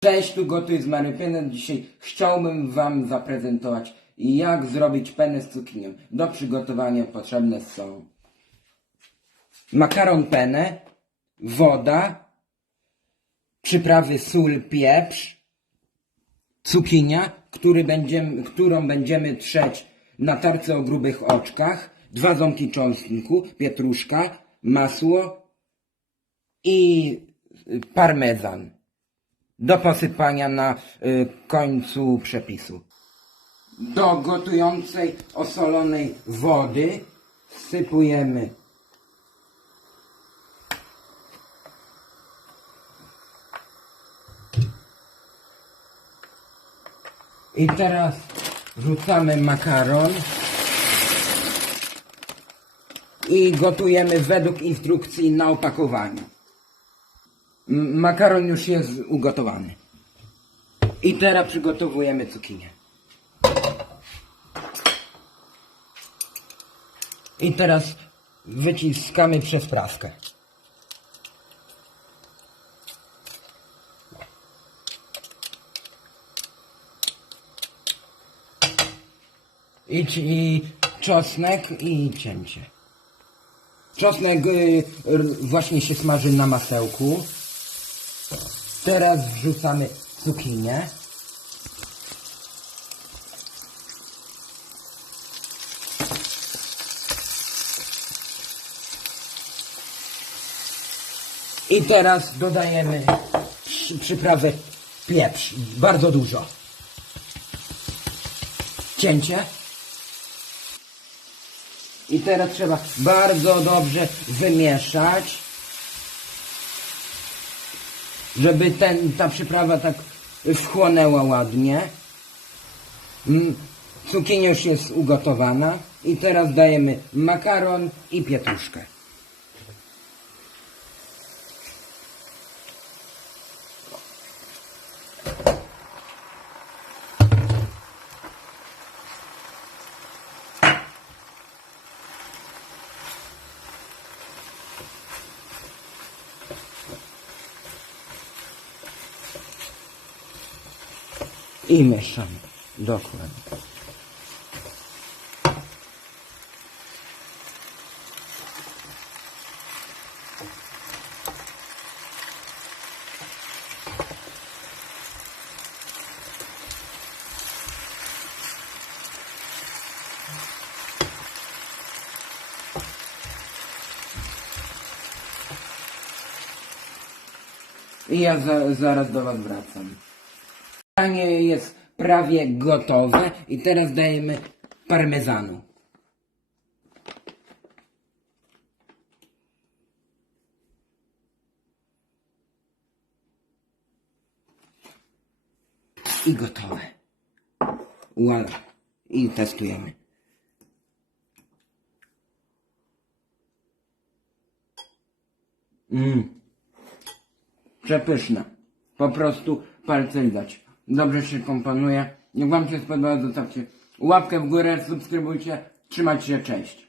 Cześć, tu gotuj z Mary Peanut. Dzisiaj chciałbym Wam zaprezentować, jak zrobić penę z cukinią. Do przygotowania potrzebne są makaron penę, woda, przyprawy sól, pieprz, cukinia, który będziemy, którą będziemy trzeć na tarce o grubych oczkach, dwa ząbki czosnku, pietruszka, masło i parmezan do posypania na y, końcu przepisu. Do gotującej osolonej wody wsypujemy i teraz wrzucamy makaron i gotujemy według instrukcji na opakowaniu. Makaron już jest ugotowany. I teraz przygotowujemy cukinię. I teraz wyciskamy przez praskę. I, i czosnek i cięcie. Czosnek y, właśnie się smaży na masełku. Teraz wrzucamy cukinię. I teraz dodajemy przy- przyprawę pieprz. Bardzo dużo. Cięcie. I teraz trzeba bardzo dobrze wymieszać, żeby ten, ta przyprawa tak wchłonęła ładnie. Mm, Cukinia już jest ugotowana i teraz dajemy makaron i pietruszkę. I mieszamy. Dokładnie. I ja za, zaraz do Was wracam. Danie jest prawie gotowe i teraz dajemy parmezanu. I gotowe. Voilà. I testujemy. Mmm. Przepyszne. Po prostu palce widać. Dobrze się komponuje. Jak Wam się spodoba, zostawcie łapkę w górę, subskrybujcie. Trzymajcie się, cześć.